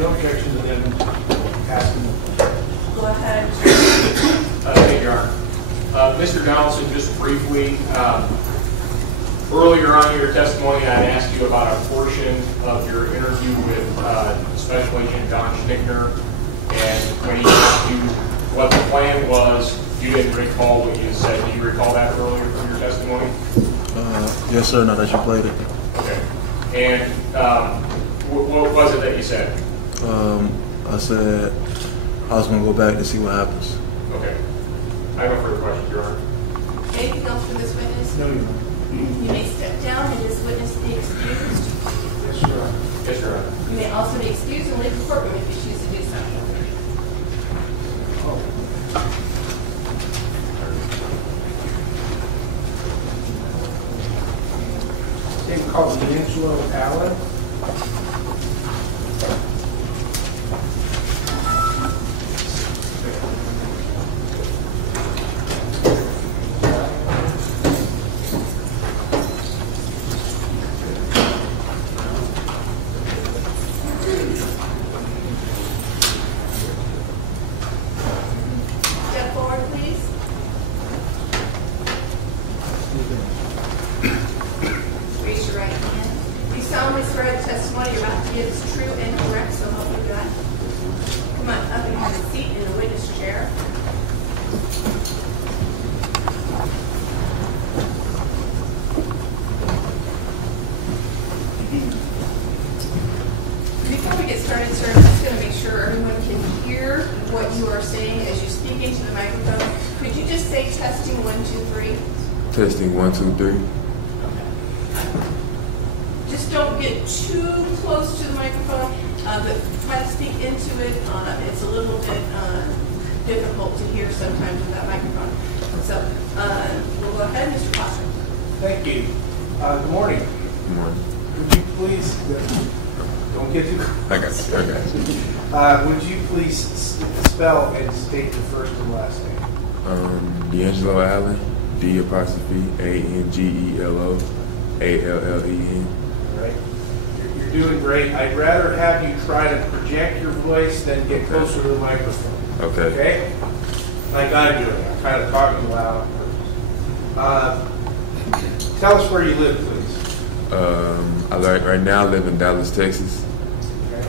no objection to them asking the question. Go ahead. Thank you, Your Honor. Mr. Donaldson, just briefly, earlier on in your testimony, I asked you about a portion of your interview with Special Agent Don Schnickner, and when he asked you what the plan was, you didn't recall what you said. Do you recall that earlier from your testimony? Yes, sir. Now that you played it. Okay. And what was it that you said? I said I was going to go back to see what happens. Okay. I have no further questions, Your Honor. Anything else for this witness? No, Your Honor. You may step down and this witness be excused. Yes, Your Honor. Yes, Your Honor. You may also be excused and leave the courtroom if you choose to do so. Thing called Angelo Allen. Step forward, please. Raise your right hand. You solemnly swear the testimony you're about to give is true and correct, so help you God. Come on up and have a seat in the witness chair. Before we get started, sir, I'm just going to make sure everyone can hear what you are saying as you speak into the microphone. Could you just say testing 1, 2, 3? Testing 1, 2, 3. Just don't get too close to the microphone, but try to speak into it. It's a little bit difficult to hear sometimes with that microphone. So we'll go ahead, Mr. Foster. Thank you. Good morning. Good morning. Would you please, don't get too close. I got you. Would you please spell and state your first and last name? D'Angelo Allen, D'(Angelo ALLEN. All right. You're doing great. I'd rather have you try to project your voice than get closer to the microphone. Okay. Okay? Like I'm doing. I'm kind of talking loud. Tell us where you live, please. Right now I live in Dallas, Texas. Okay.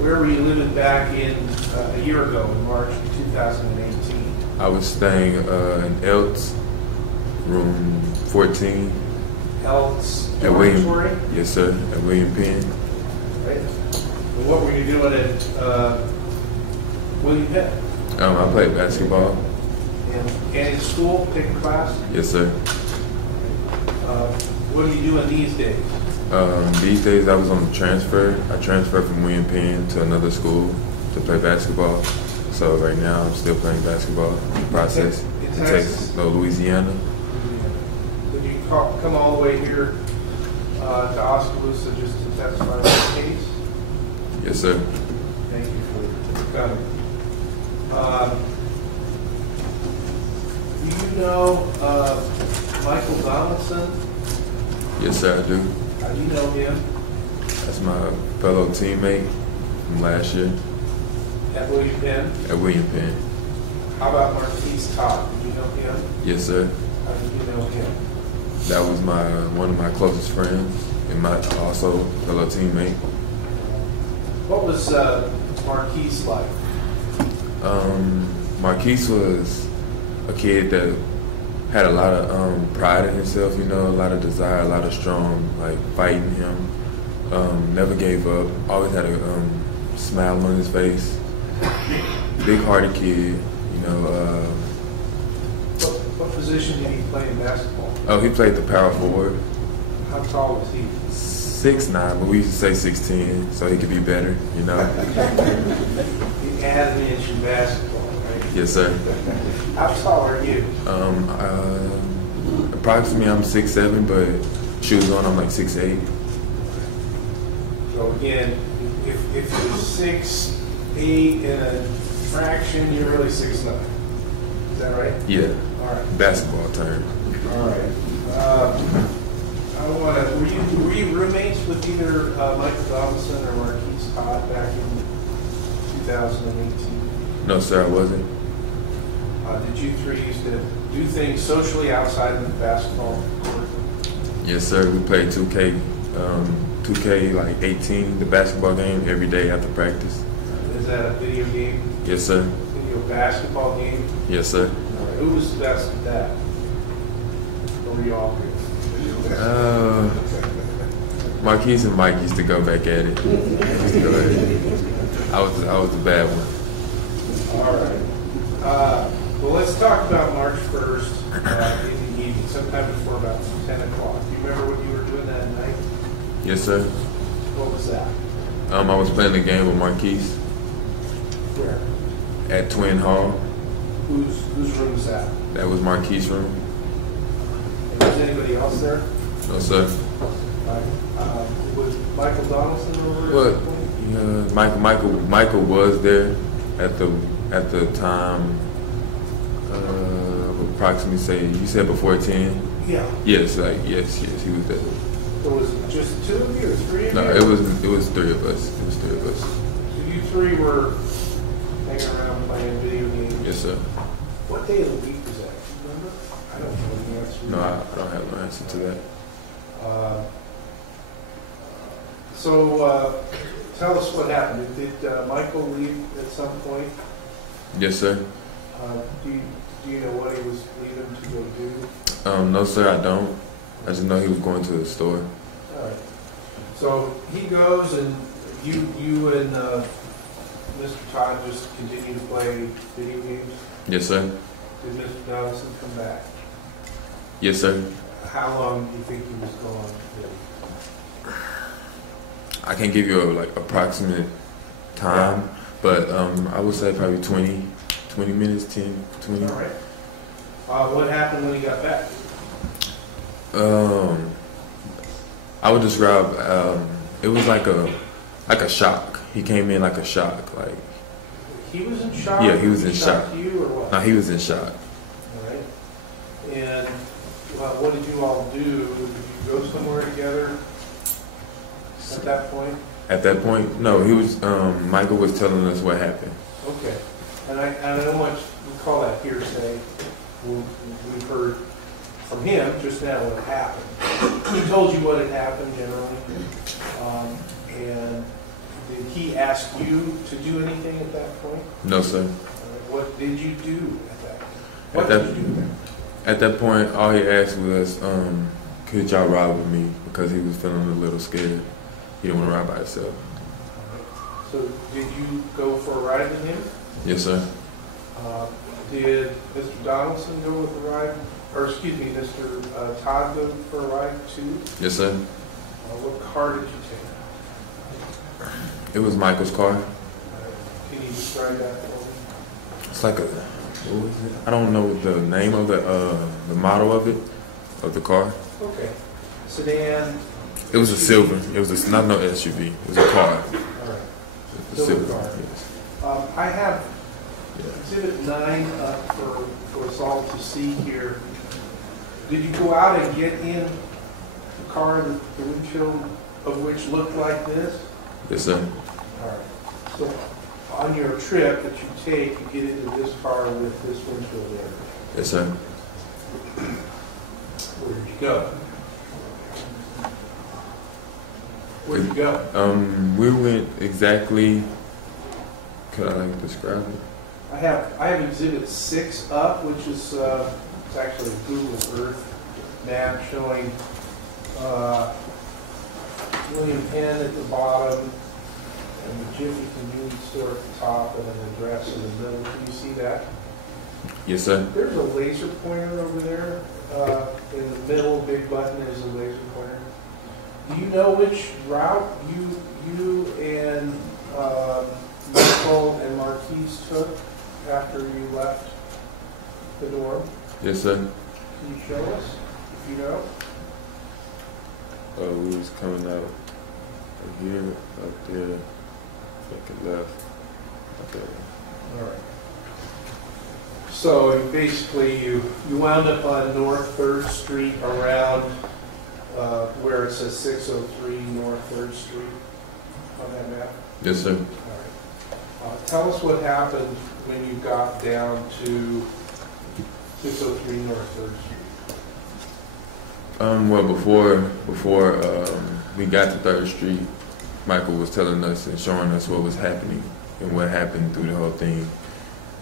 Where were you living back in a year ago, in March 2018? I was staying in Elks, room 14. Elks At William. Dormitory? Yes, sir. At William Penn. Right. Well, what were you doing at William Penn? I played basketball. And in school, taking class? Yes, sir. What are you doing these days? These days I was on the transfer. I transferred from William Penn to another school to play basketball. So right now I'm still playing basketball in the process. In to Texas? Louisiana. Did you come all the way here to Oskaloosa just to testify on this case? Yes, sir. Thank you for coming. Do you know Michael Donaldson? Yes, sir, I do. How do you know him? That's my fellow teammate from last year At William Penn? at William Penn. How about Marquis Todd? Did you know him? Yes, sir. How did you know him? That was one of my closest friends and my also fellow teammate. What was Marquis like? Marquis was a kid that had a lot of pride in himself, a lot of desire, a lot of strong, fighting him. Never gave up, always had a smile on his face. Big-hearted kid, What position did he play in basketball? Oh, he played the power forward. How tall was he? 6'9", but we used to say 6'10", so he could be better, He added an inch in basketball, right? Yes, sir. How tall are you? Approximately I'm 6'7", but shoes on I'm like 6'8". So again, if you're 6'8" in a fraction, you're really 6'9". Is that right? Yeah. All right. Basketball term. All right. Were you roommates with either Michael Donaldson or Marquis Todd back in 2018? No, sir, I wasn't. Did you three used to do things socially outside of the basketball court? Yes, sir. We played 2K, 2K like 18, the basketball game every day after practice. Is that a video game? Yes, sir. Video basketball game? Yes, sir. Who was the best at that? Or were you all good? Marquis and Mike used to go back at it. I was the bad one. All right. Well, let's talk about March 1st in the evening, sometime before about 10 o'clock. Do you remember what you were doing that night? Yes, sir. What was that? I was playing the game with Marquis Where? at Twin Hall. Whose room was that? That was Marquis' room. And was anybody else there? No, sir. Was Michael Donaldson over there? What? Michael was there at the time. Approximately, say you said before 10. Yeah. Yes, yes, he was there. So was it just two of you or three of you? No, it was three of us. It was three of us. So you three were hanging around playing video games? Yes, sir. What day of the week was that? Do you remember? I don't know the answer. No, I don't have no answer to that. So tell us what happened. Did Michael leave at some point? Yes, sir. Do you know what he was leaving to go do? No, sir, I don't. I just know he was going to the store. All right. So he goes, and you and Mr. Todd just continue to play video games? Yes, sir. Did Mr. Donaldson come back? Yes, sir. How long do you think he was gone? I can't give you a approximate time, but I would say probably 20 minutes, 10, 20. All right. What happened when he got back? I would describe it was like a shock. He came in like a shock, like. He was in shock? Yeah, he was in shock. To you or what? No, he was in shock. All right. And what did you all do? Did you go somewhere together at that point? At that point, no. He was. Michael was telling us what happened. Okay. And I don't want you to call that hearsay. We've heard from him just now what happened. He told you what had happened generally. And did he ask you to do anything at that point? No, sir. What did you do at that point? What At did you do then? At that point, all he asked was, could y'all ride with me? Because he was feeling a little scared. He didn't want to ride by himself. So did you go for a ride with him? Yes, sir. Did Mr. Donaldson go with the ride? Or excuse me, Mr. Todd go for a ride too? Yes, sir. What car did you take? It was Michael's car. Can you describe that for me? It's like what was it? I don't know the name of the model of the car. Okay. Sedan. It was a silver. It was not no SUV. It was a car. All right. A Silver car. Yes. I have Exhibit 9 up for us all to see here. Did you go out and get in the car, the windshield of which looked like this? Yes, sir. All right. So on your trip that you take, you get into this car with this windshield there. Yes, sir. Where did you go? Where'd you go? We went exactly. Could I describe it? I have Exhibit 6 up, which is it's actually a Google Earth map showing William Penn at the bottom and the Jiffy convenience store at the top and an address in the middle. Can you see that? Yes, sir. There's a laser pointer over there. In the middle, big button is a laser pointer. Do you know which route you and Michael and Marquis took after you left the dorm? Yes, sir. Can you show us, if you know? We was coming out of here, up there, making left, up there. All right. So basically, you wound up on North 3rd Street around where it says 603 North 3rd Street on that map. Yes, sir. All right. Tell us what happened when you got down to 603 North 3rd Street. Well, before we got to 3rd Street, Michael was telling us and showing us what was happening and what happened through the whole thing.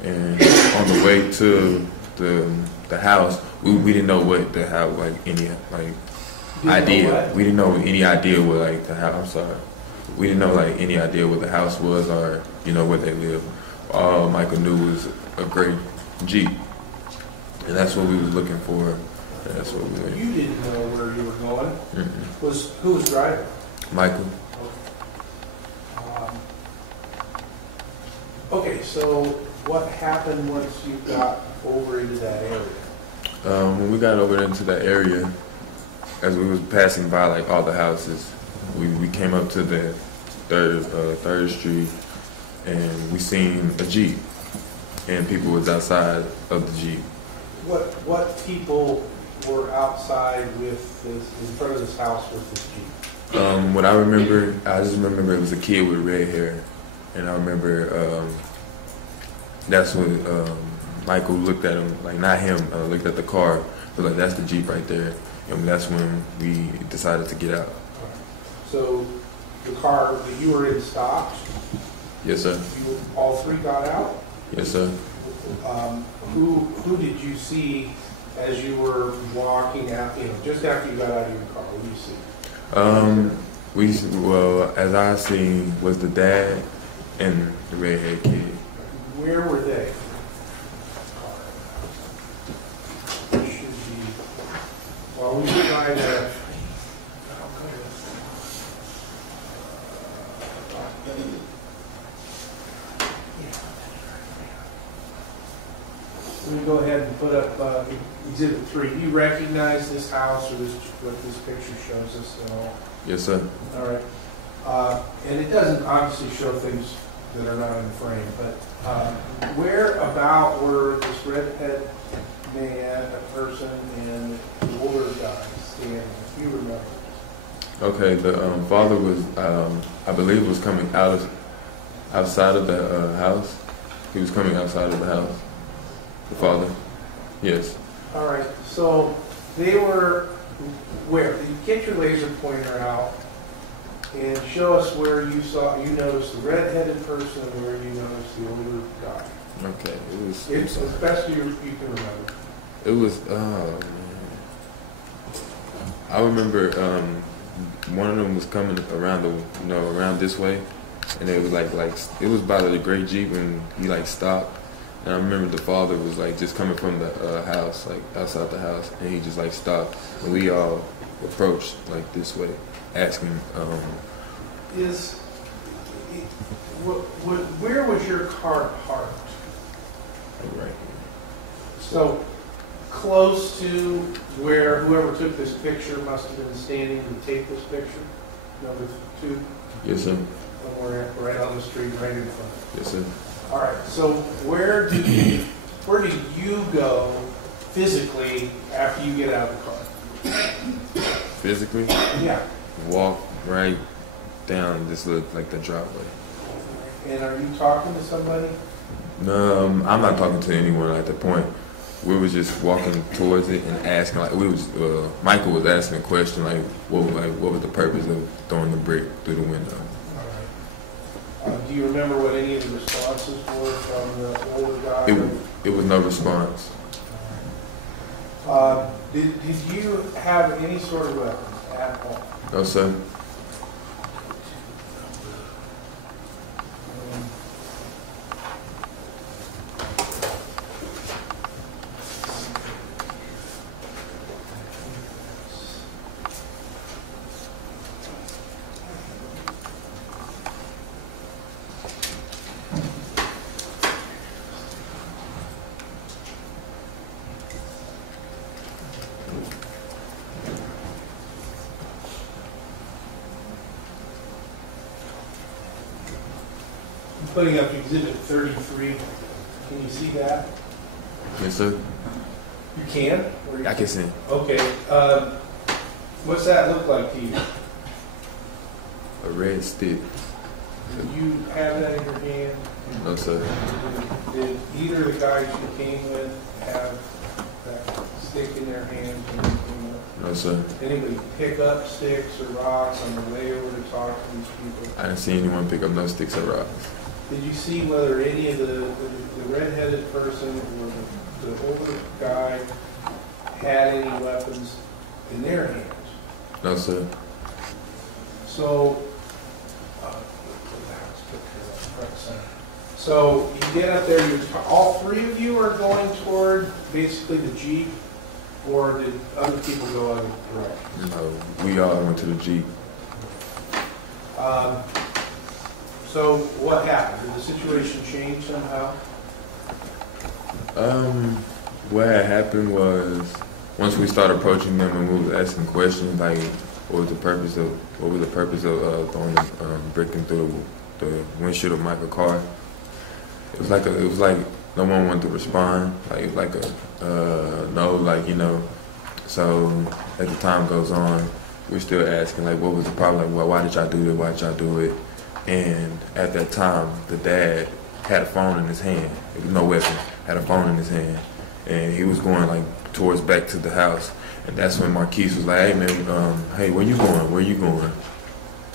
And on the way to the house, we didn't know what the house, like any like idea. We didn't know any idea what like the house. I'm sorry. We didn't know like any idea what the house was or where they lived. All Michael knew was a gray Jeep, and that's what we was looking for. And that's what we were. You didn't know where you were going. Mm-hmm. Who was driving? Michael. Okay, so what happened once you got over into that area? When we got over into that area, as we was passing by like all the houses, we came up to the 3rd Street, and we seen a Jeep, and people was outside of the Jeep. What people were outside with this, in front of this house with this Jeep? What I just remember it was a kid with red hair, and I remember that's when Michael looked at him, like not him, looked at the car, was like, that's the Jeep right there, and that's when we decided to get out. So the car that you were in stopped? Yes, sir. You all three got out? Yes, sir. Who did you see as you were walking out, just after you got out of your car? What did you see? Well, as I seen was the dad and the redhead kid. Where were they? Should be. Well, we try to. Let me go ahead and put up Exhibit 3. Do you recognize this house or what this picture shows us at all? Yes, sir. All right. And it doesn't obviously show things that are not in the frame, but where about were this redhead man, a person, and the older guy standing, if you remember? Okay, the father was, I believe, was coming outside of the house. He was coming outside of the house. The father, yes. All right, so they were where? Get your laser pointer out and show us where you noticed the red-headed person and where you noticed the older guy. Okay, it was. It's as best you can remember. It was. I remember one of them was coming around around this way, and it was like it was by the gray Jeep, and he like stopped. And I remember the father was like just coming from the house, like outside the house, and he just like stopped, and we all approached like this way, asking. Where was your car parked? Right here. So close to where whoever took this picture must have been standing to take this picture. Number 2. Yes, sir. Somewhere right on the street, right in front. Yes, sir. All right. So where do you go physically after you get out of the car? Physically? Yeah. Walk right down this look like the driveway. And are you talking to somebody? No, I'm not talking to anyone at that point. We was just walking towards it and asking, like Michael was asking a question like what was the purpose of throwing the brick through the window? All right. Do you remember what any of the responses were from the older guy? It was no response. Did you have any sort of weapons at all? No, sir. Putting up Exhibit 33. Can you see that? Yes, sir. You can? I can see. Okay. What's that look like to you? A red stick. Did you have that in your hand? No, sir. Did either of the guys you came with have that stick in their hands? No, sir. Anybody pick up sticks or rocks on the way over to talk to these people? I didn't see anyone pick up no sticks or rocks. Did you see whether any of the red-headed person or the older guy had any weapons in their hands? No, sir. So, so you get up there, all three of you are going toward basically the Jeep, or did other people go other directions? No, we all went to the Jeep. So what happened? Did the situation change somehow? What had happened was once we started approaching them and we was asking questions like, what was the purpose of throwing the breaking through the windshield of Michael's car? It was like no one wanted to respond. So as the time goes on, we're still asking like, what was the problem? Like, well, why did y'all do it? Why did y'all do it? And at that time, the dad had a phone in his hand. There was no weapon. Had a phone in his hand, and he was going like towards back to the house. And that's when Marquis was like, "Hey man, hey, where you going? Where you going?"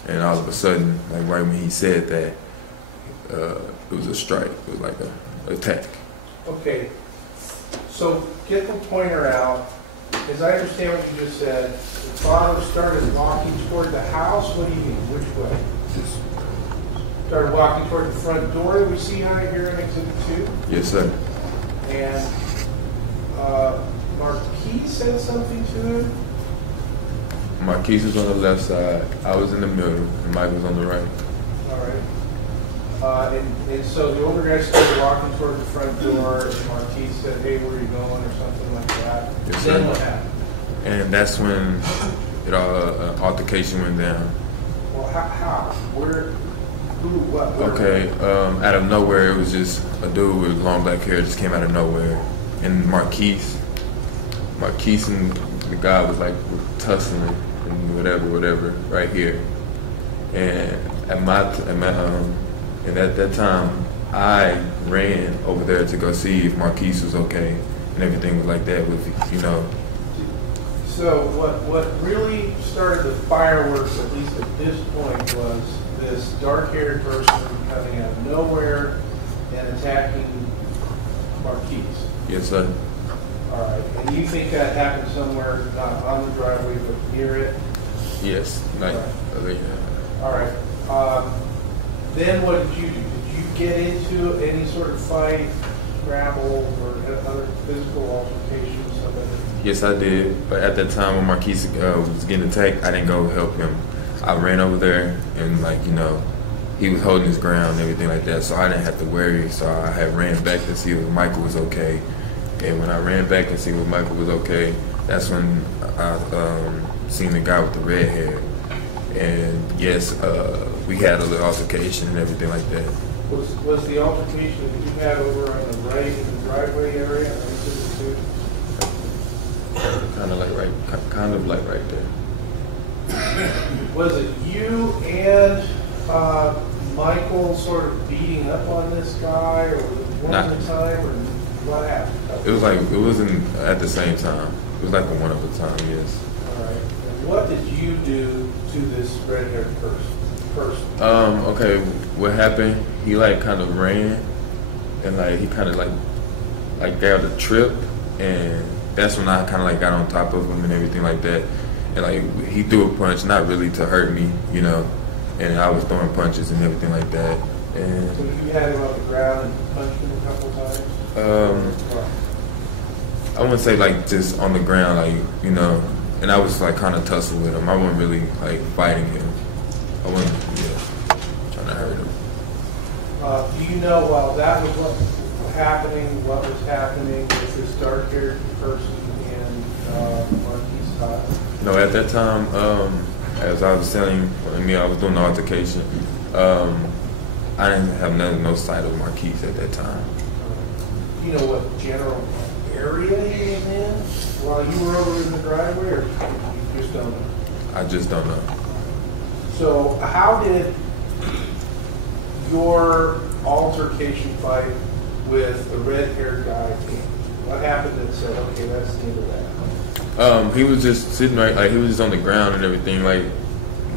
And all of a sudden, like right when he said that, it was a strike. It was like an attack. Okay, so get the pointer out. As I understand what you just said, the father started walking toward the house. What do you mean? Which way? Just started walking toward the front door that we see out here in Exhibit 2. yes, sir. And Marquis said something to him. Marquis was on the left side. I was in the middle, and Mike was on the right. All right. And so the older guy started walking toward the front door, and Marquis said, "Hey, where are you going?" or something like that. Yes, then sir. what happened? And that's when it all altercation went down. Well, how? Where? Who? What? Where? Okay, out of nowhere, it was just a dude with long black hair just came out of nowhere. And Marquis and the guy was like tussling and whatever, right here. And at that time, I ran over there to go see if Marquis was okay and everything was like that with, you know. So what really started the fireworks, at least at this point, was this dark-haired person coming out of nowhere and attacking Marquis. Yes, sir. All right. And you think that happened somewhere, not on the driveway, but near it? Yes. Like, Right. All right. Then what did you do? Did you get into any sort of fight, grapple, or other physical altercation with somebody? yes, I did. But at that time when Marquis was getting attacked, I didn't go help him. I ran over there and, like, you know, he was holding his ground and everything like that, so I didn't have to worry. So I had ran back to see if Michael was okay. And when I ran back and see if Michael was okay, that's when I seen the guy with the red hair. And yes, we had a little altercation and everything like that. Was the altercation that you had over on the right in the driveway area? Kind of like right there. Was it you and Michael sort of beating up on this guy, or was it one at a time, or what happened? It wasn't at the same time. It was like a one at a time, yes. All right. And what did you do to this red-haired person? Okay, what happened, he like kind of ran and like he kind of like got a trip, and that's when I kind of like got on top of him and everything like that. And like he threw a punch, not really to hurt me, you know, and I was throwing punches and everything like that. And So you had him on the ground and punched him a couple times? I wouldn't say like just on the ground, like, you know, and I was like kind of tussling with him. I wasn't really like fighting him. I wasn't, trying to hurt him. Do you know while that was what was happening with this dark-haired person and Marquis Todd? No, at that time, as I was telling you, I was doing the altercation. I didn't have no sight of Marquis at that time. Do you know what general area he was in while you were over in the driveway, or you just don't know? I just don't know. So how did your altercation fight with the red-haired guy came? What happened that said, okay, that's the end of that? He was just sitting right, like he was just on the ground and everything. Like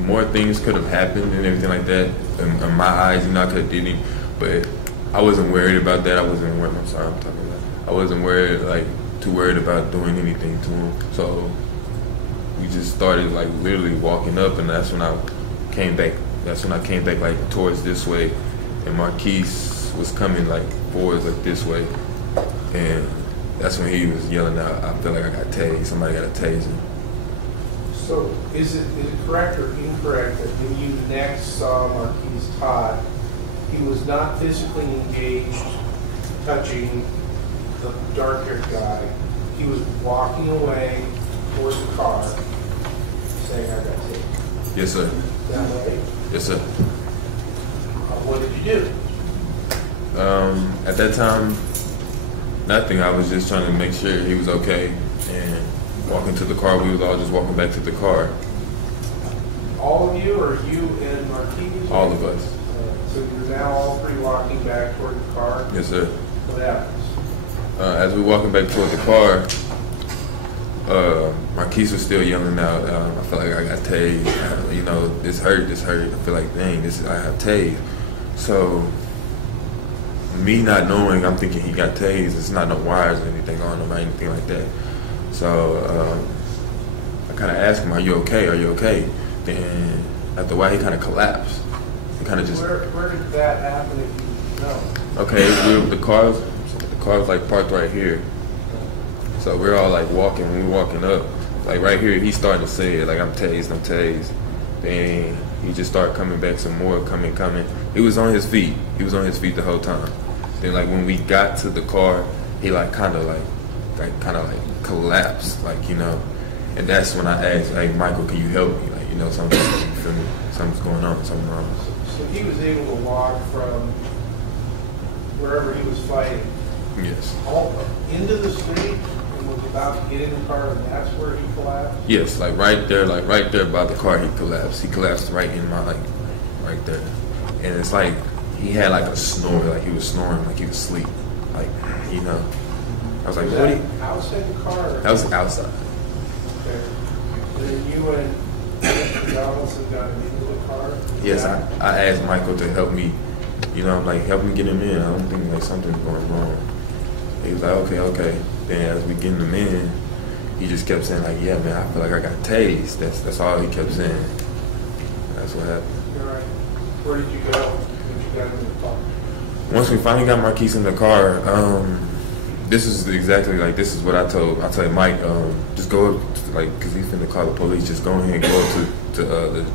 more things could have happened and everything like that. In my eyes, you know, I could have did it, but I wasn't worried about that. I wasn't worried. I'm sorry, I'm talking about. I wasn't worried, like too worried about doing anything to him. So we just started like literally walking up, and that's when I came back. That's when I came back like towards this way, and Marquis was coming like forwards like this way, and that's when he was yelling out, "I feel like I got tased. Somebody got a taser." So is it correct or incorrect that when you next saw Marquis Todd, he was not physically engaged, touching the dark-haired guy? He was walking away towards the car, saying, "I got tased." Yes, sir. That way. Yes, sir. What did you do? At that time, nothing. I was just trying to make sure he was okay, and walking to the car. We was all just walking back to the car. All of you, or you and Marquis? All of us. So you're now all three walking back toward the car? Yes, sir. What happens? As we walking back toward the car, Marquis was still yelling out, "I feel like I got tased. You know, this hurt. I feel like, dang, I have tased." So me not knowing, I'm thinking he got tased. It's not no wires or anything on him or anything like that. So I kind of asked him, "Are you okay? Are you okay?" Then after a while, he kind of collapsed. He kind of just. Where did that happen? If you know? Okay, the car was like parked right here. So we're all like walking. When we're walking up, like right here, he's starting to say it, like, I'm tased. Then he just started coming back some more, coming. He was on his feet. He was on his feet the whole time. Then like when we got to the car, he like kind of collapsed, like, you know. And that's when I asked, "Hey, Michael, can you help me? Like, you know, something, you feel me? Something's going on, something wrong." So he was able to walk from wherever he was fighting Yes. all into the street and was about to get in the car, and that's where he collapsed? Yes, like right there by the car, he collapsed. He collapsed right in my, like, right there. And it's like, he had like a snore, like he was snoring, like he was asleep. Like, you know. I was like, Was what that do you? outside the car? That was outside. Okay. Then you and Mr. Donaldson got him into the car? Yes, I asked Michael to help me, you know, like, help me get him in. I don't think like something's going wrong. He was like, okay. Then as we getting him in, he just kept saying like, "Yeah, man, I feel like I got tased." That's all he kept saying. That's what happened. All right. Where did you go when you got in the car? Once we finally got Marquis in the car, this is what I told Mike, just go up, like, because he's finna call the police, just go ahead and go up to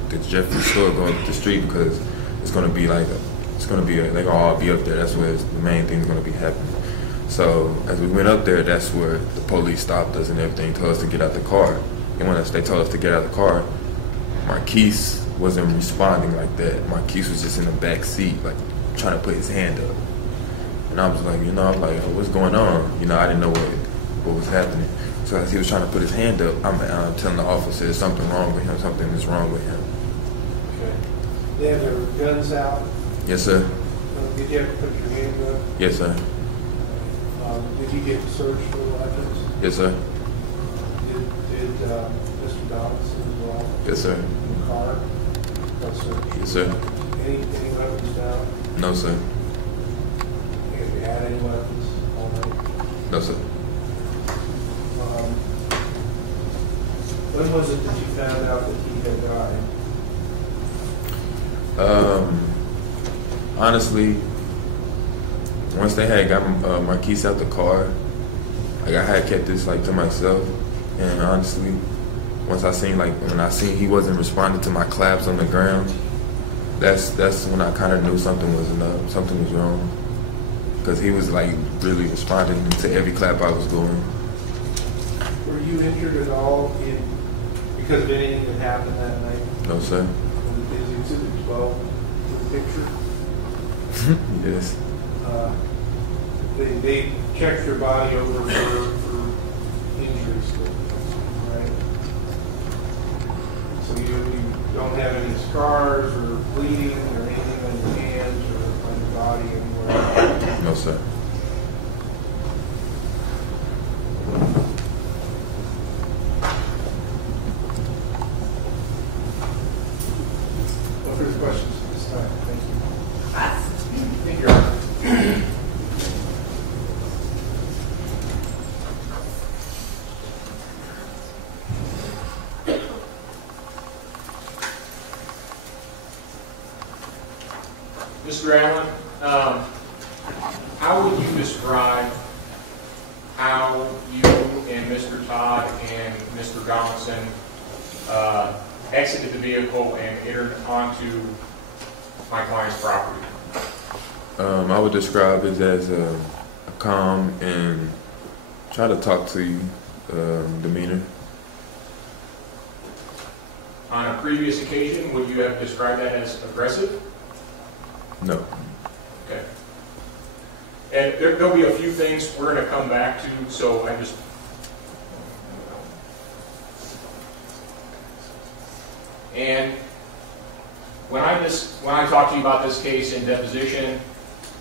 the Jeffrey store, go up the street, because it's gonna be like, they're gonna all be up there. That's where the main thing's gonna be happening. So as we went up there, that's where the police stopped us and everything, told us to get out the car. And when they told us to get out of the car, Marquis wasn't responding like that. Marquis was just in the back seat, like, trying to put his hand up. And I was like, you know, I'm like, what's going on? You know, I didn't know what was happening. So as he was trying to put his hand up, I'm telling the officer, there's something wrong with him, something is wrong with him. Okay. They have their guns out? Yes, sir. Did you have to put your hand up? Yes, sir. Did you get searched for weapons? Yes, sir. Did Mr. Donaldson as well? Yes, sir. In the car? Got searched? Yes, sir. Any weapons down? No, sir. Have you had any weapons already? No, sir. When was it that you found out that he had died? Honestly, once they had got Marquis out the car, like, I had kept this like to myself. And honestly, once I seen, like, when I seen he wasn't responding to my claps on the ground, that's when I kind of knew something was wrong, because he was like really responding to every clap I was doing. Were you injured at all because of anything that happened that night? No, sir. Is Exhibit 12 the picture? Yes. They checked your body over for injuries, right? So you don't have any scars or bleeding or anything on your hands or sir. No further questions at this time. Thank you. Pass. Thank you, Your Honor. Mr. Allen, how would you describe how you and Mr. Todd and Mr. Johnson exited the vehicle and entered onto my client's property? I would describe it as a calm and try to talk to you demeanor. On a previous occasion, would you have described that as aggressive? No. Okay. And there'll be a few things we're going to come back to, so I just... And when I talked to you about this case in deposition,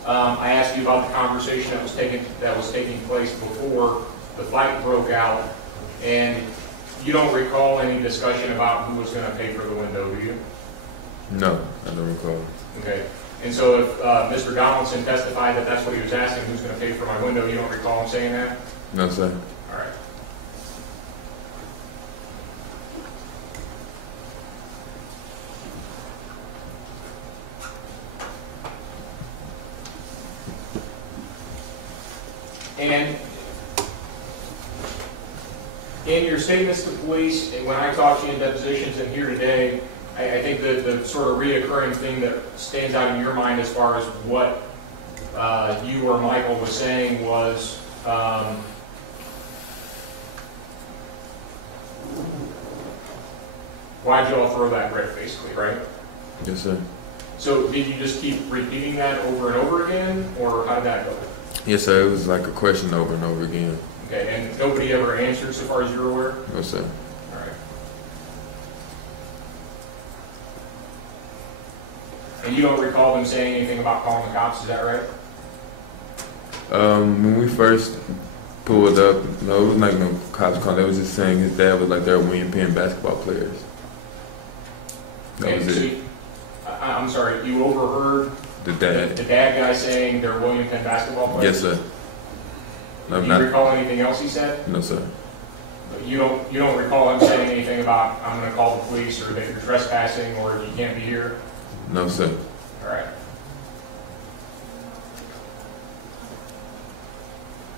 I asked you about the conversation that was taking place before the fight broke out, and you don't recall any discussion about who was going to pay for the window, do you? No, I don't recall. Okay. And so if Mr. Donaldson testified that that's what he was asking, who's going to pay for my window, you don't recall him saying that? No, sir. All right. And in your statements to police, and when I talked to you in depositions and here today, I think the sort of reoccurring thing that stands out in your mind as far as what you or Michael was saying was why'd you all throw that brick, basically, right? Yes, sir. So did you just keep repeating that over and over again, or how did that go? Yes, sir. It was like a question over and over again. Okay, and nobody ever answered so far as you're aware? No, sir. All right. And you don't recall them saying anything about calling the cops, is that right? When we first pulled up, no, it was like no cops calling. They was just saying his dad was like their William Penn basketball players. That was so it. I'm sorry, you overheard The dad. the dad guy saying they're William Penn basketball players? Yes, sir. No, Do you recall anything else he said? No, sir. You don't recall him saying anything about I'm going to call the police or that you're trespassing or you can't be here? No, sir. All right.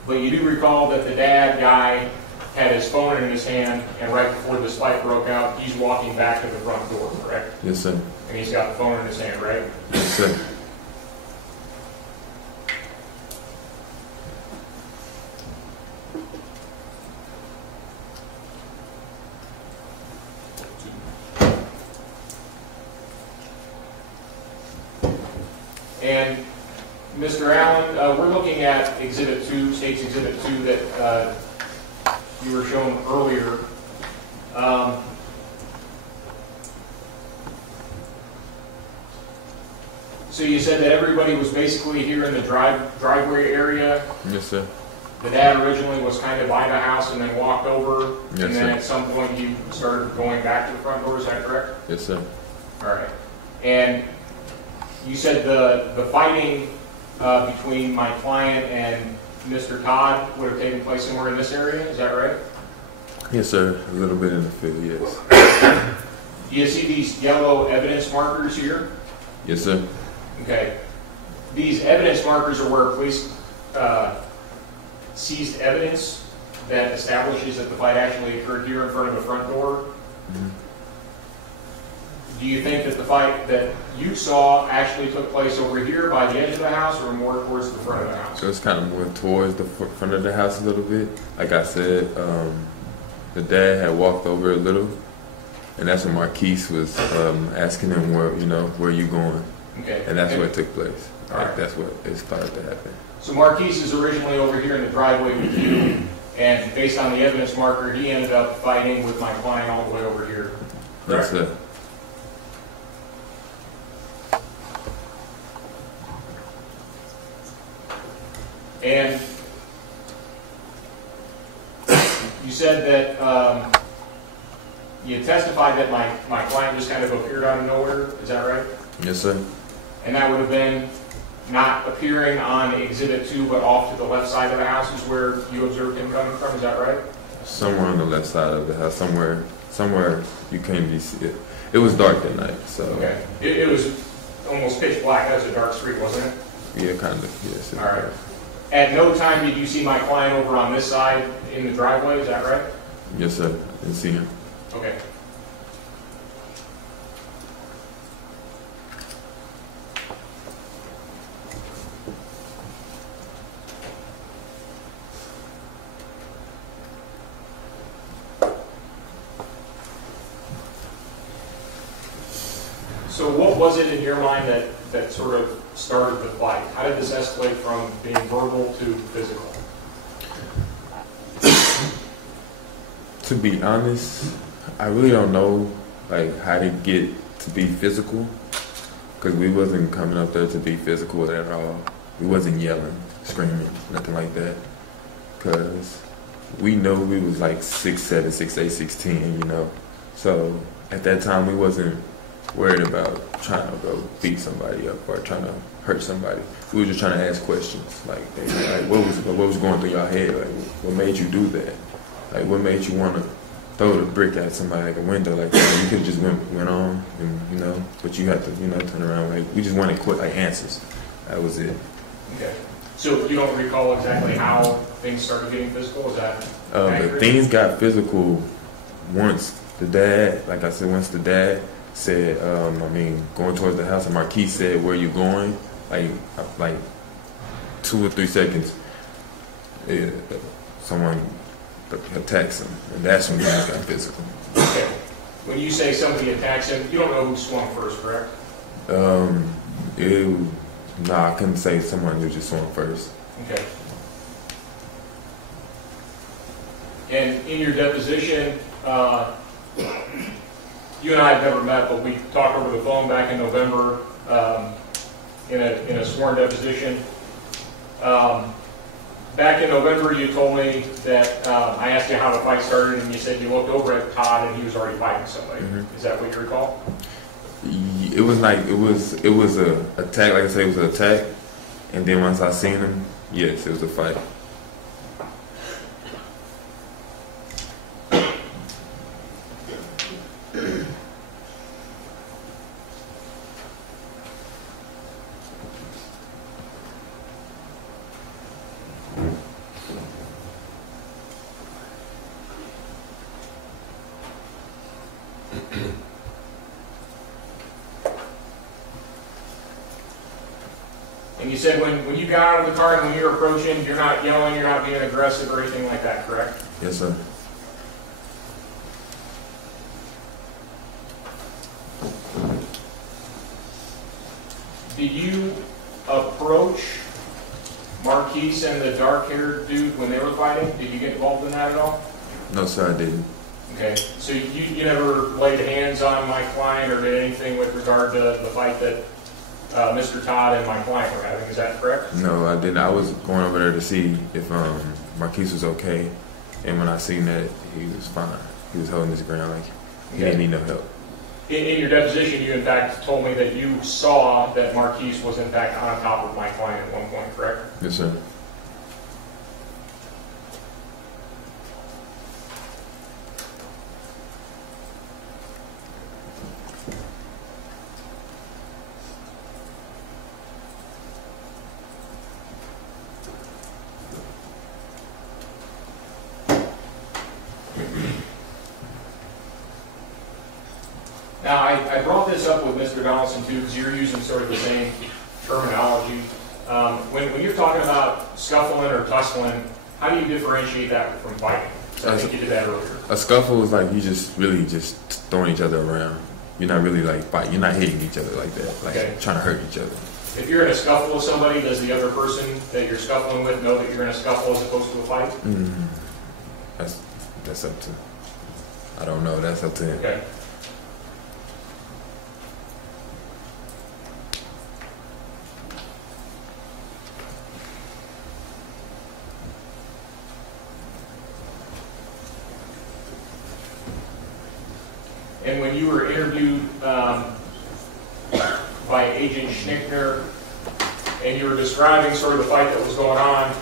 But you do recall that the dad guy had his phone in his hand, and right before this fight broke out, he's walking back to the front door, correct? Yes, sir. And he's got the phone in his hand, right? Yes, sir. And Mr. Allen, we're looking at Exhibit 2, State's Exhibit 2 that you were shown earlier. So you said that everybody was basically here in the driveway area. Yes, sir. The dad originally was kind of by the house and then walked over. Yes, and then sir. at some point he started going back to the front door, is that correct? Yes, sir. All right. And you said the fighting between my client and Mr. Todd would have taken place somewhere in this area, is that right? Yes, sir. A little bit in the field, yes. Do you see these yellow evidence markers here? Yes, sir. Okay. These evidence markers are where police seized evidence that establishes that the fight actually occurred here in front of the front door. Mm-hmm. Do you think that the fight that you saw actually took place over here by the edge of the house or more towards the front of the house? So it's kind of more towards the front of the house a little bit. Like I said, the dad had walked over a little, and that's when Marquis was asking him where you going? Okay. And that's where it took place. All Like right. that's what it started to happen. So Marquis is originally over here in the driveway with you, and based on the evidence marker, he ended up fighting with my client all the way over here. Yes, Correct? sir. And you said that you testified that my client just kind of appeared out of nowhere. Is that right? Yes, sir. And that would have been not appearing on Exhibit 2, but off to the left side of the house is where you observed him coming from. Is that right? Somewhere on the left side of the house, somewhere you can't really see it. It was dark that night, so. Okay. It was almost pitch black. That was a dark street, wasn't it? Yeah, kind of. Yes. All right. At no time did you see my client over on this side in the driveway. Is that right? Yes, sir. Didn't see him. Okay. So what was it in your mind that sort of started the fight? How did this escalate from being verbal to physical? To be honest, I really don't know like how to get to be physical, because we wasn't coming up there to be physical at all. We wasn't yelling, screaming, nothing like that, because we know we was like 6'7", 6'8", 6'10", you know. So at that time we wasn't worried about trying to go beat somebody up or trying to hurt somebody. We were just trying to ask questions like what was going through your head? Like what made you do that? Like what made you want to throw the brick at somebody like a window like that? You could have just went on, and you know, but you had to, you know, turn around. Like we just wanted quick like answers. That was it. Okay. So you don't recall exactly how things started getting physical? Is that but things got physical once the dad, like I said, once the dad said, going towards the house, and Marquis said, "Where you going?" Like 2 or 3 seconds, someone attacks him, and that's when things got physical. Okay. When you say somebody attacks him, you don't know who swung first, correct? I couldn't say someone who just swung first. Okay. And in your deposition, you and I have never met, but we talked over the phone back in November in a sworn deposition. Back in November, you told me that I asked you how the fight started, and you said you looked over at Todd and he was already fighting somebody. Mm-hmm. Is that what you recall? It was a attack. Like I said, it was an attack, and then once I seen him, yes, it was a fight. And you said when you got out of the car and when you were approaching, you're not yelling, you're not being aggressive or anything like that, correct? Yes, sir. Did you approach Marquis and the dark-haired dude when they were fighting? Did you get involved in that at all? No, sir, I didn't. Okay, so you never laid hands on my client or did anything with regard to the fight that Mr. Todd and my client were having, is that correct? No, I didn't. I was going over there to see if Marquis was okay, and when I seen that, he was fine. He was holding his ground, like he didn't need no help. In your deposition, you in fact told me that you saw that Marquis was in fact on top of my client at one point, correct? Yes, sir. Now, I brought this up with Mr. Donaldson too, because you're using sort of the same terminology. When you're talking about scuffling or tussling, how do you differentiate that from fighting? So I think you did that earlier. A scuffle is like you just really just throwing each other around. You're not really like fighting. You're not hitting each other like that, like trying to hurt each other. If you're in a scuffle with somebody, does the other person that you're scuffling with know that you're in a scuffle as opposed to a fight? Mm-hmm. That's up to, I don't know. That's up to him. Okay. And when you were interviewed by Agent Schnickner, and you were describing sort of the fight that was going on,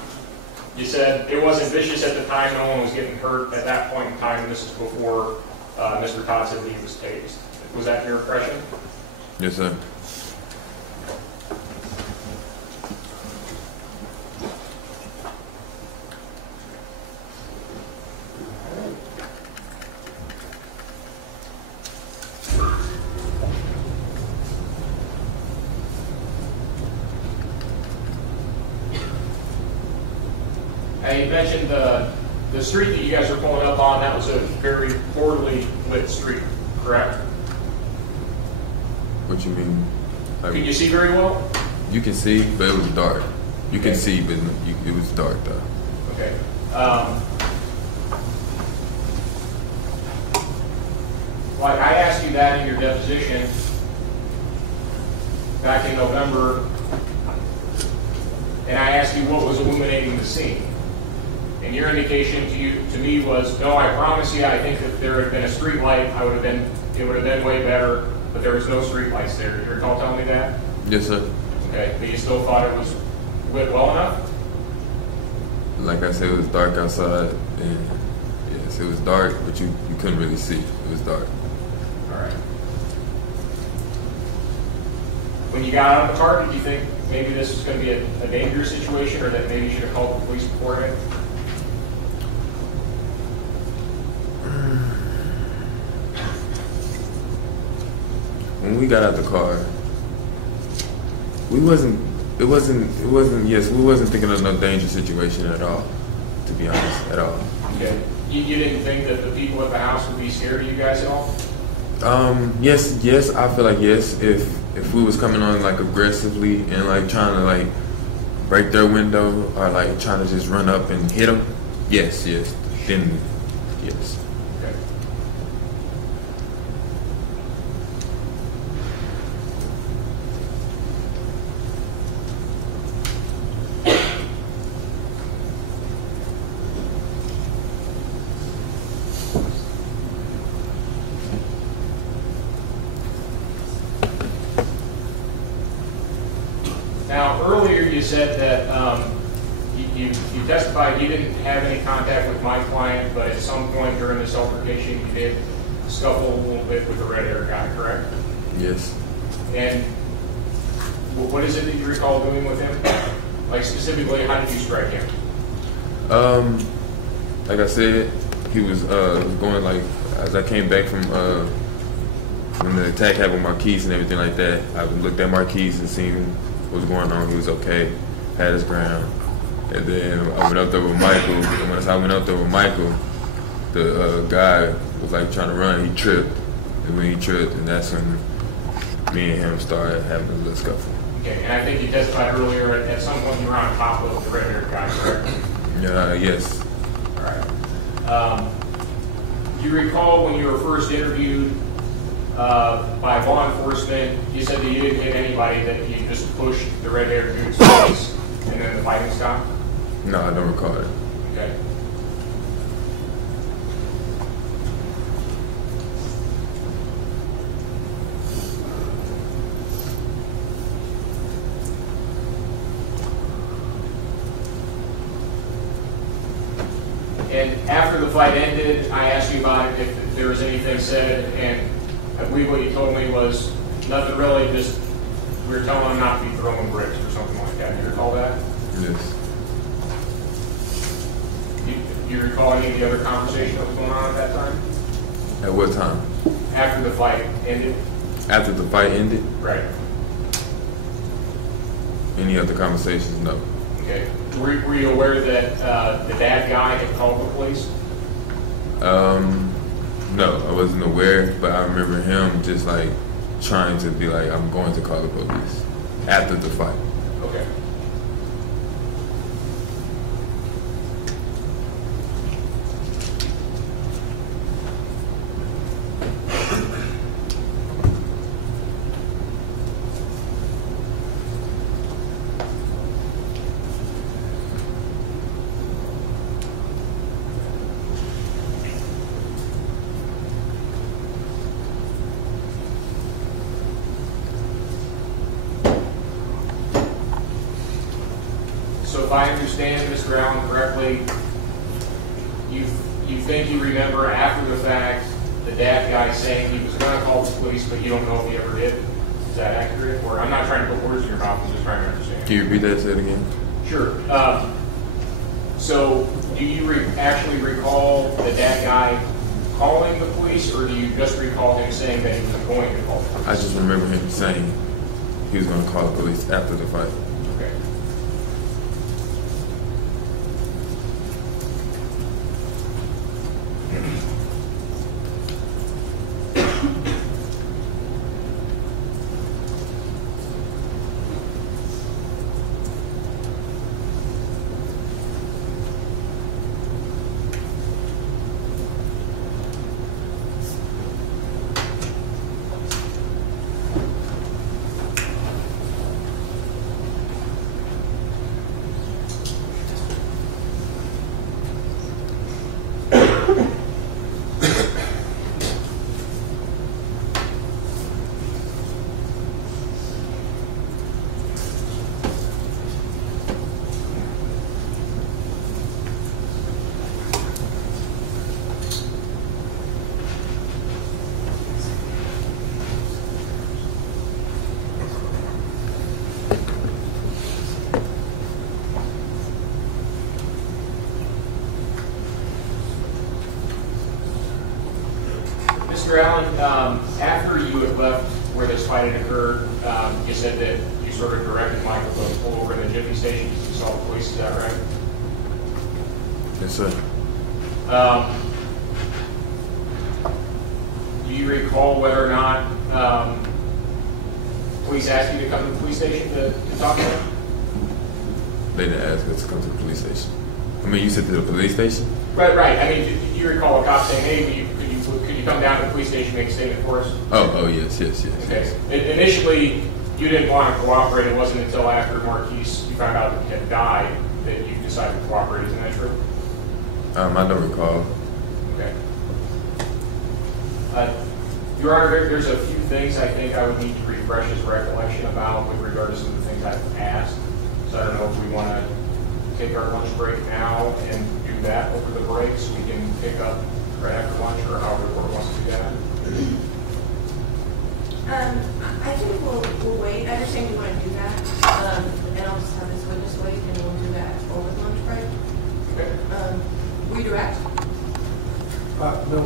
you said it wasn't vicious at the time, no one was getting hurt at that point in time, and this is before Mr. Todd said that he was tased. Was that your impression? Yes, sir. You mentioned the street that you guys were pulling up on, that was a very poorly lit street, correct? What you mean? Like, Could you see very well? you can see, but it was dark. You can see, but it was dark though. Okay. Like I asked you that in your deposition back in November, and I asked you what was illuminating the scene. And your indication to me was, no, I promise you, I think if there had been a street light, it would have been way better, but there was no street lights there. You recall telling me that? Yes, sir. Okay, but you still thought it was lit well enough? Like I said, it was dark outside, and yes, it was dark, but you couldn't really see. It was dark. All right. When you got out of the car, did you think maybe this was going to be a dangerous situation, or that maybe you should have called the police beforehand? When we got out the car, we wasn't thinking of no dangerous situation at all, to be honest, at all. Okay. You didn't think that the people at the house would be scared of you guys at all? Yes, I feel like yes. If we was coming on like aggressively and like trying to like break their window or like trying to just run up and hit them, yes, then yes. Okay. Now, earlier you said that you testified you didn't have any contact with my client, but at some point during this altercation you did scuffle a little bit with the red-haired guy, correct? Yes. And what is it that you recall doing with him? Like specifically, how did you strike him? Like I said, he was going like as I came back from when the attack happened with Marquis and everything like that. I looked at Marquis and seen what was going on. He was okay, had his ground. And then I went up there with Michael. And once I went up there with Michael, the guy was like trying to run. He tripped, and when he tripped, and that's when me and him started having a little scuffle. Okay, and I think you testified earlier at some point you were on top of the red-haired guy, correct? Yes. All right. You recall when you were first interviewed by law enforcement, you said that you didn't hit anybody, that you just pushed the red-haired dude's face, and then the fighting stopped? No, I don't recall it. Okay. And after the fight ended, I asked you about it, if there was anything said, and I believe what you told me was nothing really, just we were telling him not to be throwing bricks or something like that. Do you recall that? Yes. Do you recall any of the other conversation that was going on at that time? At what time? After the fight ended? After the fight ended? Right. Any other conversations? No. Okay. Were you aware that the bad guy had called the police? No, I wasn't aware, but I remember him just like trying to be like, I'm going to call the police after the fight. Okay. So if I understand Mr. Allen correctly, you think you remember after the fact the dad guy saying he was going to call the police, but you don't know if he ever did. Is that accurate? Or I'm not trying to put words in your mouth. I'm just trying to understand. Can you repeat that? Say it again. Sure. So do you actually recall the dad guy calling the police, or do you just recall him saying that he was going to call the police? I just remember him saying he was going to call the police after the fight. Okay. Mr. Allen, after you had left where this fight had occurred, you said that you sort of directed Michael to pull over in the Jiffy station because you saw the police. Is that right? Yes, sir. Do you recall whether or not police asked you to come to the police station to talk to them? They didn't ask us to come to the police station. I mean, you said to the police station? Right. I mean, do you recall a cop saying, "Hey, could you come down to the police station and make a statement for us?" Oh, yes. Okay. Initially, you didn't want to cooperate. It wasn't until after Marquis, you found out that he had died, that you decided to cooperate. Isn't that true? I don't recall. Okay. Your Honor, there's a few things I think I would need to refresh his recollection about with regard to some of the things I've asked. So I don't know if we want to take our lunch break now and do that over the break so we can pick up right after lunch, or however the court wants to do that. I think we'll wait. I understand you want to do that. And I'll just have this witness wait, and we'll do that over the lunch break. Okay. Redirect. No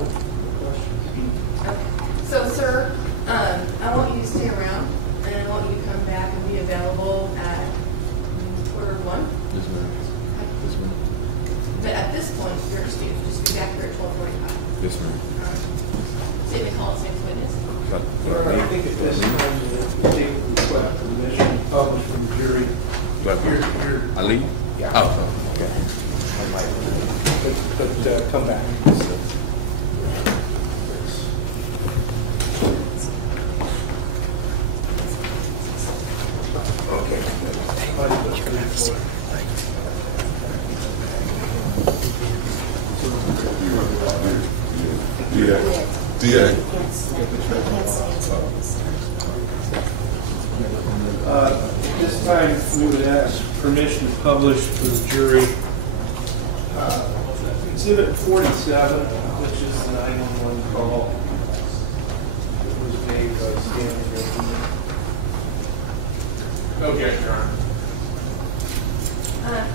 questions. Okay. So, sir, I want you to stay around, and I want you to come back and be available at 1:15. Yes, ma'am. Yes, ma'am. But at this point, you're excused. Just be back here at 12:45. Yes, ma'am. Say the call as next witness. I think at this time, you take request permission published from the jury. I leave? Yeah. Oh, okay. But come back. Yeah. This time, we would ask permission to publish for the jury Exhibit 47, which is the 911 call that was made by Stanley Griffin. Okay, Your Honor.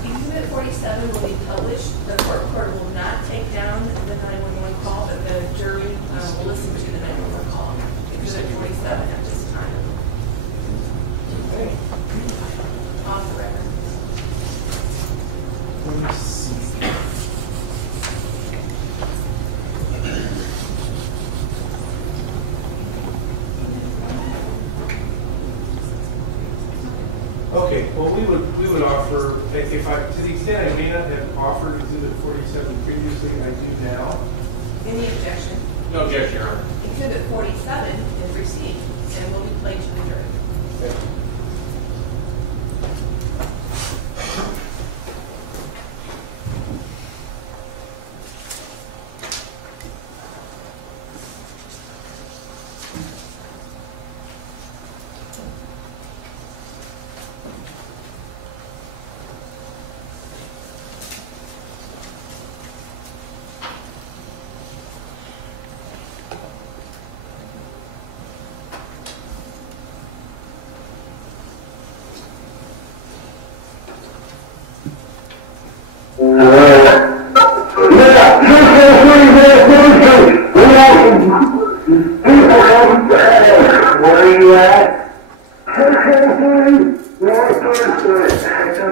Exhibit 47 will be published. The court will not take down the 911 call, but the jury will listen to the 911 call. Exhibit 47 at this time. Okay. Off the record. Okay, well, we would offer, if I, to the extent I may not have offered Exhibit 47 previously, I do now. Any objection? No objection, Your Honor. Exhibit 47 is received and will be played to the jury. Okay.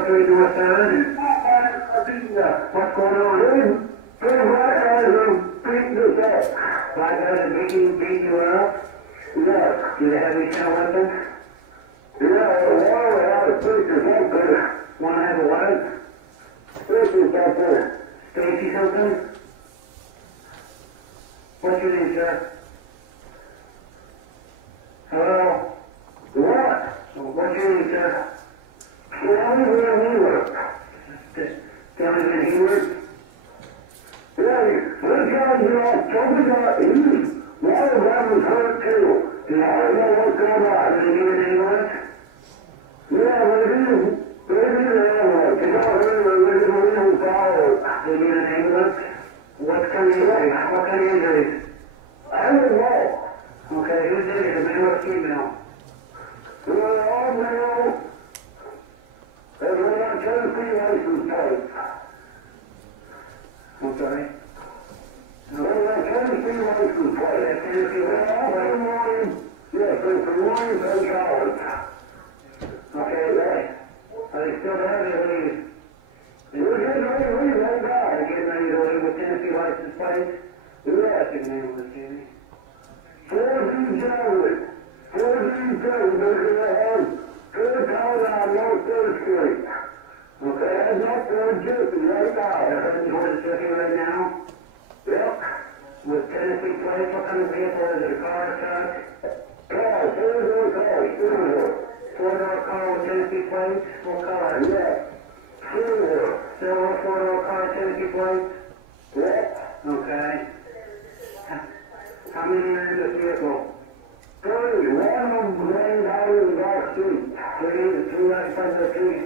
403 North 3rd. What's going on? Two black guys are beating us up. Black guys are beating you up? Yes. Do they have any kind of weapons? Yeah, one had a picture up there. One had a what? Pictures up there. Stacy something? What's your name, sir? Hello? What? What's your name, sir? Tell me where he works. Tell me where he works? Yeah, this guy's told me that one of them was hurt too. And I don't know what's going on. Did he give an ambulance? Yeah, but it is an ambulance. You don't hear the original follow. Did he get an ambulance? What kind of injuries? What kind of injuries? I don't know. Okay, who did it? A male or female? Well, all male. And we're not Tennessee license plate. I'm sorry? We're not Tennessee license plate. Tennessee license plate? Yes, it's for Williams and College. Okay, right. Are they still there? They're leaving. We're getting ready to leave that guy. They're getting ready to leave with Tennessee license plate? Yes, you can name this, Jamie. 4D Gentlemen. 4D Gentlemen. They're going to have good time on North 3rd Street. Okay, I'm not going to Jiffy right now. They're heading towards Jiffy right now? Yep. With Tennessee plates, what kind of vehicle is it? A car, a truck? Car, four-door car, four-door. Four-door car with Tennessee plates? What car? Yeah. Four-door. Silver four-door car, Tennessee plates? Yep. Okay. How many are in this vehicle? 30. One of them laying out in the dark seat. 3 right in front of the seat.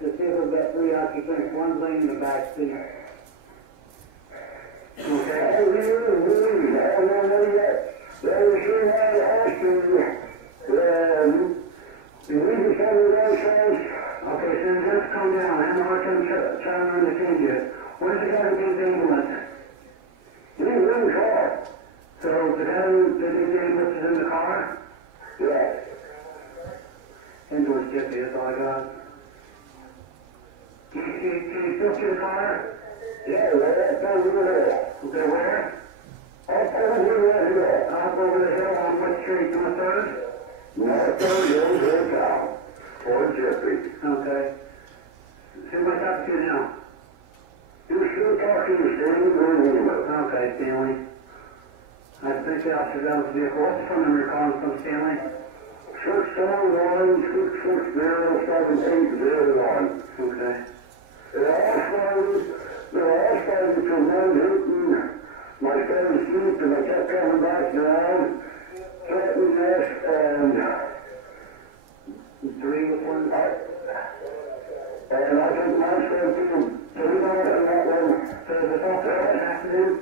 This vehicle's got 3 occupants. One's laying in the back seat. Okay. I don't know yet. They were sure how to ask you. You read the federal license. Okay, so just calm down. I'm having a hard time trying to understand you. What is the guy who gave the ambulance? He's in the car. So the guy who did the ambulance is in the car? Yes. Into his Jiffy, that's all I got. Can you still see the car? Yeah, right over there. Okay, where? Up over the hill on what street? North 3rd? North 3rd, over the town. Or Jiffy. Okay. Who am I talking to now? You're still talking to Stanley VanHemert. Okay, Stanley. I think the officer got the vehicle. What's the phone number you're calling from, Stanley? 671-660-7801. Okay. They're all started to run hitting my 7th Street, and I kept coming back down, threatening us, and 3 with 1 back. And I think my son to him, so we don't have that one. So the thought that an accident?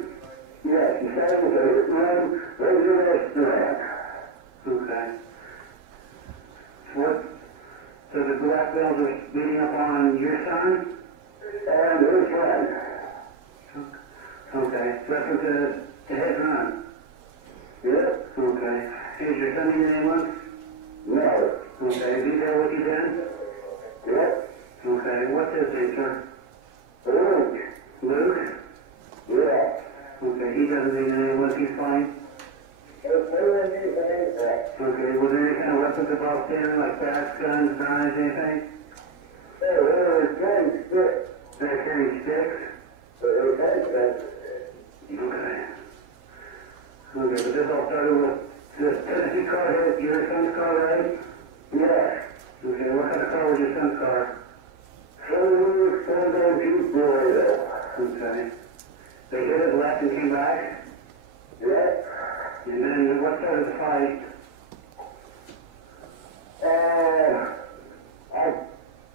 Yes, he said it was a hit and run, regular restaurant. Okay. What? So the black bells are beating up on your son? And his friend. Okay. Reference to hit and run? Yep. Okay. Is your son in the ambulance? No. Okay. Is he there with you then? Yep. Okay. What's his name, sir? Luke. Luke? Yeah. Okay. He doesn't need an ambulance. He's fine? Okay. Was there any kind of weapons involved in, like bats, guns, knives, anything? Yeah, they were carrying sticks. They were carrying sticks? They were carrying sticks. Okay. Okay, but this all started with this Tennessee car hit your son's car, right? Yeah. Okay, what kind of car was your son's car? Silver Jeep Royal. Okay. They hit it, left, and came back? Yeah. And then what started the fight? I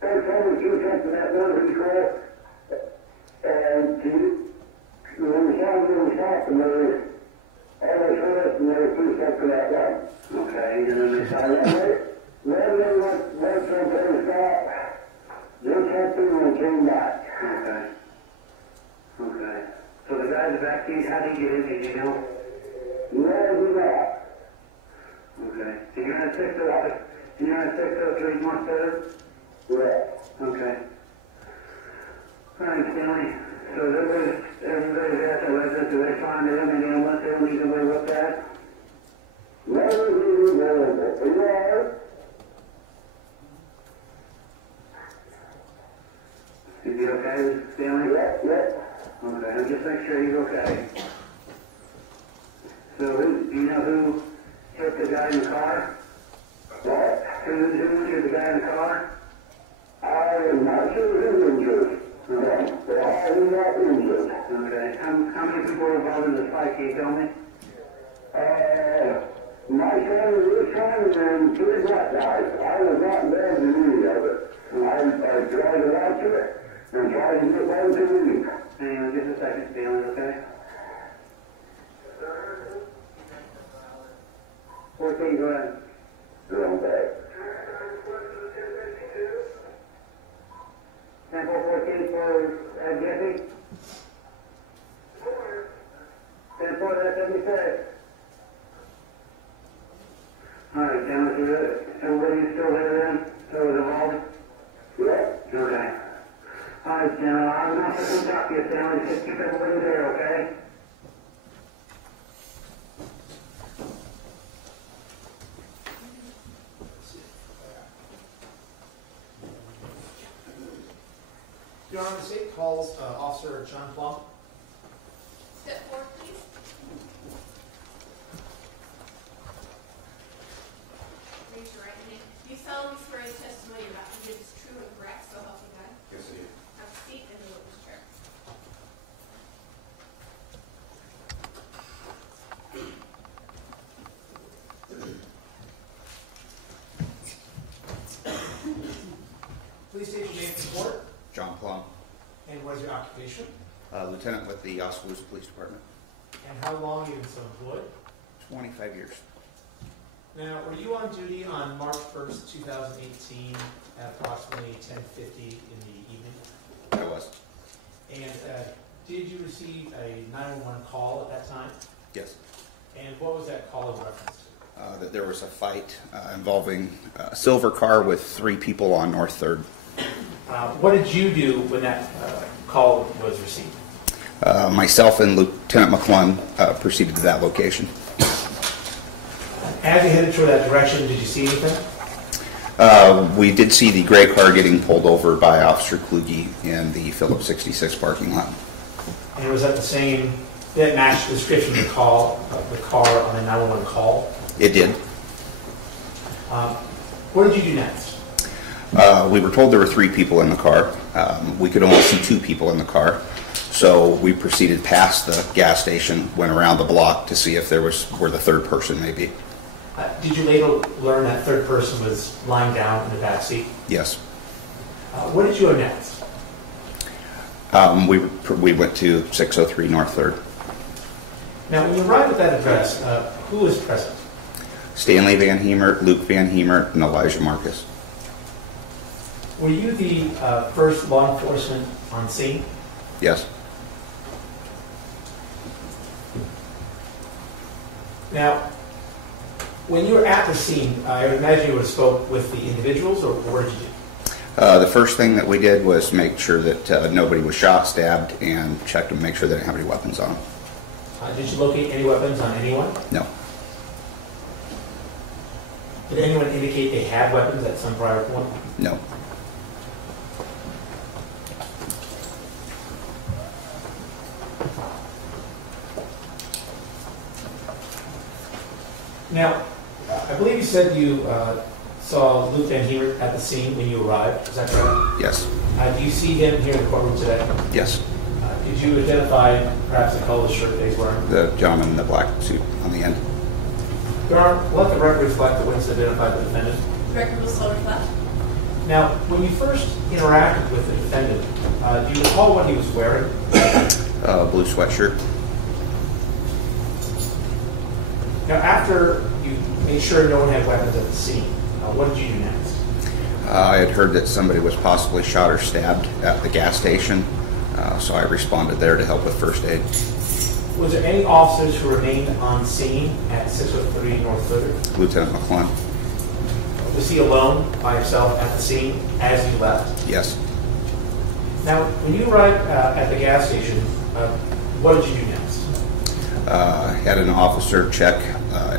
think someone threw something at one control, and when the sound didn't stop, and they were almost hit us, and they threw something at one. Okay, and then they started. Then they went something to stop, did something, and came back. Okay. Okay. So the guy in the back seat, how did he get in here, do you know? No, do not. Okay. And you're in a 603 North 3rd? Yeah. Okay. All right, Stanley. So everybody's at the residence, do they find them and then let them need to be looked at? No, Is he okay, Stanley? Yeah. Okay, just make sure he's okay. So do you know who hit the guy in the car? What? Who hit the guy in the car? I am not sure who's injured. Okay. But I am not injured. Okay. How many people were involved in this fight? Can you tell me? My son was this one and three black guys. I was not involved in any of it. I tried to watch it and tried to get one to leave. Hang on just a second, Stanley, okay? 14, go ahead. Okay. Sample 14 for Jesse. Sample that's 76. All right, Stanley, so everybody's still there then? So is involved? Yeah. Okay. All right, Stanley, I'm not going to talk to you, Stanley. Just keep everybody there, okay? Your Honor, the state calls Officer John Plum. Step forward, please. Raise your right hand. Do you solemnly swear the testimony you're about to give is true and correct, so help you God? Yes, I do. Have a seat in the witness chair. Please state your name and report. John Plum, And what is your occupation? Lieutenant with the Oskaloosa Police Department. And how long you been so employed? 25 years. Now, were you on duty on March 1st, 2018 at approximately 10:50 in the evening? I was. And did you receive a 911 call at that time? Yes. And what was that call in reference to? That there was a fight involving a silver car with 3 people on North 3rd. What did you do when that call was received? Myself and Lieutenant McClung proceeded to that location. As you headed toward that direction, did you see anything? We did see the gray car getting pulled over by Officer Kluge in the Phillips 66 parking lot. And was that the same, did it match the description of the car on the 911 call? It did. What did you do next? We were told there were 3 people in the car. We could only see 2 people in the car. So we proceeded past the gas station, went around the block to see if there was where the 3rd person may be. Did you later learn that 3rd person was lying down in the back seat? Yes. What did you do next? We went to 603 North 3rd. Now, when you arrived at that address, who was present? Stanley VanHemert, Luke VanHemert, and Elijah Marcus. Were you the first law enforcement on scene? Yes. Now, when you were at the scene, I imagine you would have spoke with the individuals, or what did you do? The first thing that we did was make sure that nobody was shot, stabbed, and checked to make sure they didn't have any weapons on them. Did you locate any weapons on anyone? No. Did anyone indicate they had weapons at some prior point? No. Now, I believe you said you saw Luke VanHemert at the scene when you arrived. Is that correct? Yes. Do you see him here in the courtroom today? Yes. Did you identify perhaps the color of the shirt that he's wearing? The gentleman in the black suit on the end. Your Honor, let the record reflect the witness identified the defendant. The record will so reflect. Now, when you first interacted with the defendant, do you recall what he was wearing? Blue sweatshirt. Now, after you made sure no one had weapons at the scene, what did you do next? I had heard that somebody was possibly shot or stabbed at the gas station, so I responded there to help with first aid. Was there any officers who remained on scene at 603 North 3rd? Lieutenant McClung. Was Was he alone by himself at the scene as you left? Yes. Now, when you arrived at the gas station, what did you do next? Had an officer check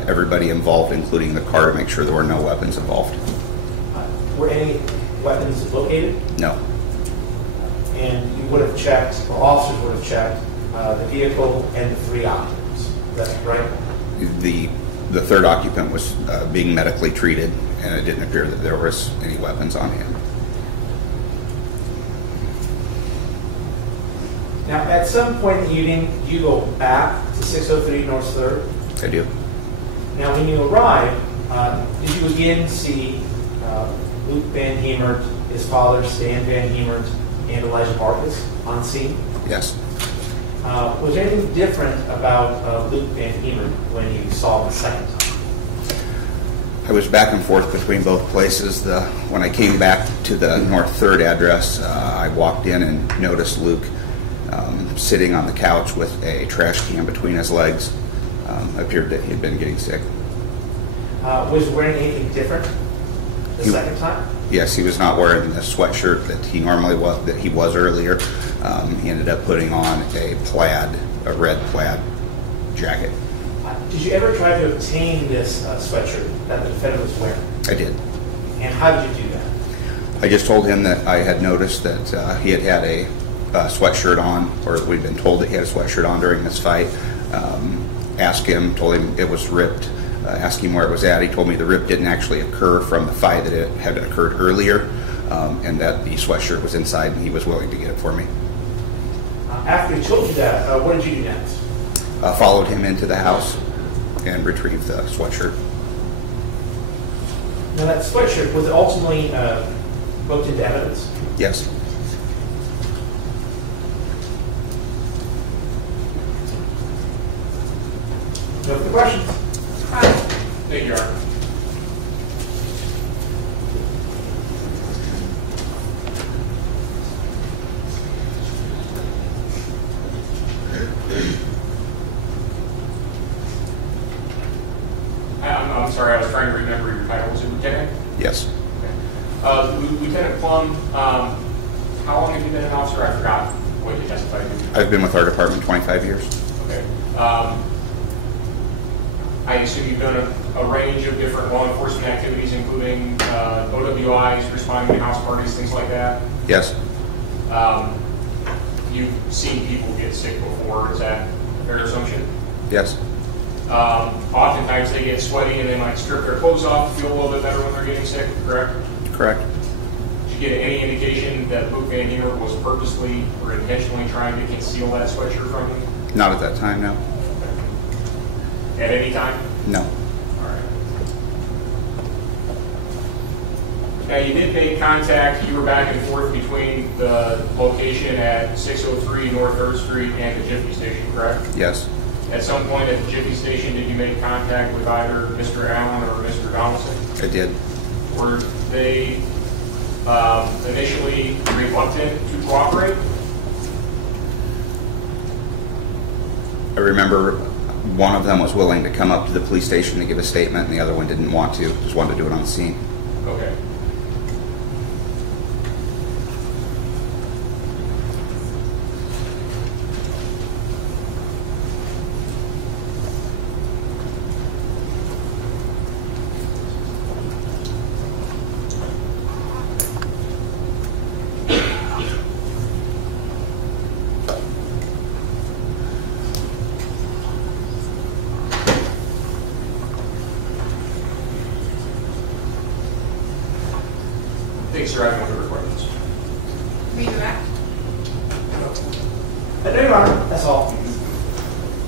everybody involved, including the car, to make sure there were no weapons involved. Were any weapons located? No. And you would have checked, or officers would have checked, the vehicle and the 3 occupants. That's right? The third occupant was being medically treated, and it didn't appear that there was any weapons on him. Now, at some point in the evening, you go back to 603 North 3rd. I do. Now, when you arrive, did you again see Luke VanHemert, his father, Stan VanHemert, and Elijah Marcus on scene? Yes. Was there anything different about Luke VanHemert when you saw him the second time? I was back and forth between both places. When I came back to the North 3rd address, I walked in and noticed Luke sitting on the couch with a trash can between his legs. Appeared that he had been getting sick. Was he wearing anything different the second time? Yes, he was not wearing the sweatshirt that he normally was, that he was earlier. He ended up putting on a red plaid jacket. Did you ever try to obtain this sweatshirt that the defendant was wearing? I did. And how did you do that? I just told him that I had noticed that he had a sweatshirt on, or we'd been told that he had a sweatshirt on during this fight. Asked him, told him it was ripped. Asked him where it was at. He told me the rip didn't actually occur from the fight, that it had occurred earlier, and that the sweatshirt was inside, and he was willing to get it for me. After he told you that, what did you do next? Followed him into the house and retrieved the sweatshirt. Now that sweatshirt, was it ultimately booked into evidence? Yes. No further questions? Thank you, Your Honor. I'm sorry, I was trying to remember your title. Was it Lieutenant? Yes. Okay. Lieutenant Plum, how long have you been an officer? I forgot what you testified to. I've been with our department 25 years. Okay. I assume you've done a range of different law enforcement activities, including OWIs, responding to house parties, things like that? Yes. You've seen people get sick before, is that a fair assumption? Yes. Oftentimes they get sweaty and they might strip their clothes off, feel a little bit better when they're getting sick, correct? Correct. Did you get any indication that Luke VanHemert was purposely or intentionally trying to conceal that sweatshirt from you? Not at that time, no. At any time? No. All right. Now, you did make contact. You were back and forth between the location at 603 North 3rd Street and the Jiffy Station, correct? Yes. At some point at the Jiffy Station, did you make contact with either Mr. Allen or Mr. Donaldson? I did. Were they initially reluctant to cooperate? I remember one of them was willing to come up to the police station to give a statement, and the other one didn't want to, just wanted to do it on the scene. Okay. Thanks, sir. I have no further questions. Redirect. No, Your Honor, that's all.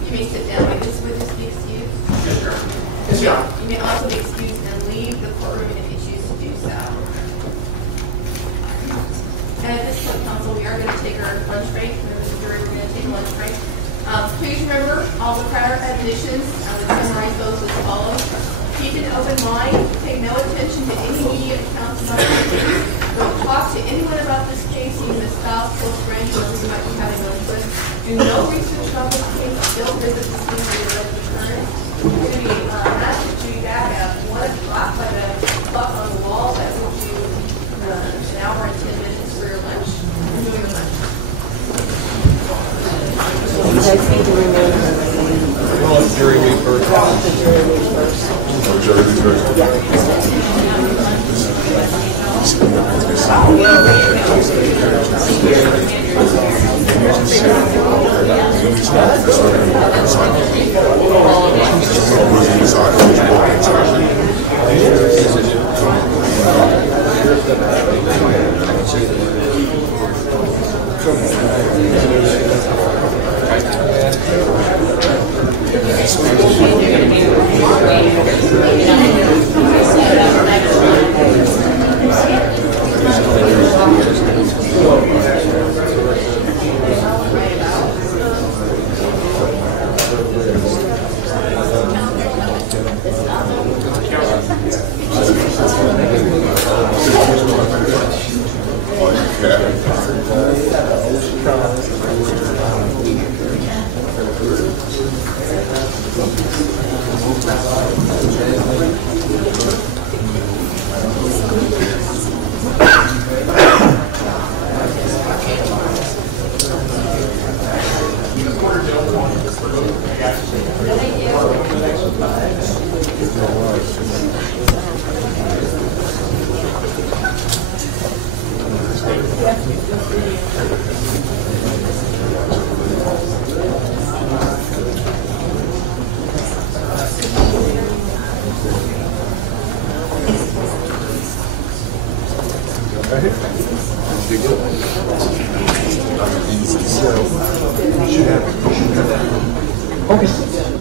You may sit down. Would this be excused? Yes, Your Honor. Yes, Your Honor. You may also be excused and leave the courtroom if you choose to do so. And at this point, counsel, we are going to take our lunch break. Members of the jury, we're going to take a lunch break. Please remember all the prior admonitions. I would summarize those as follows. Keep an open mind. Pay no attention to any media accounts about this case. Don't talk to anyone about this case, even a spouse, close friend, whoever you might be having lunch with. Do no research about this case. Don't visit the scene of your alleged occurrence. We're going to be asked to be back at 1 o'clock by the clock on the wall. hour and 10 minutes for your lunch. Enjoy your lunch. You guys need to remain. Well, it's jury week first. The jury week first. Oh, jury week first. Okay.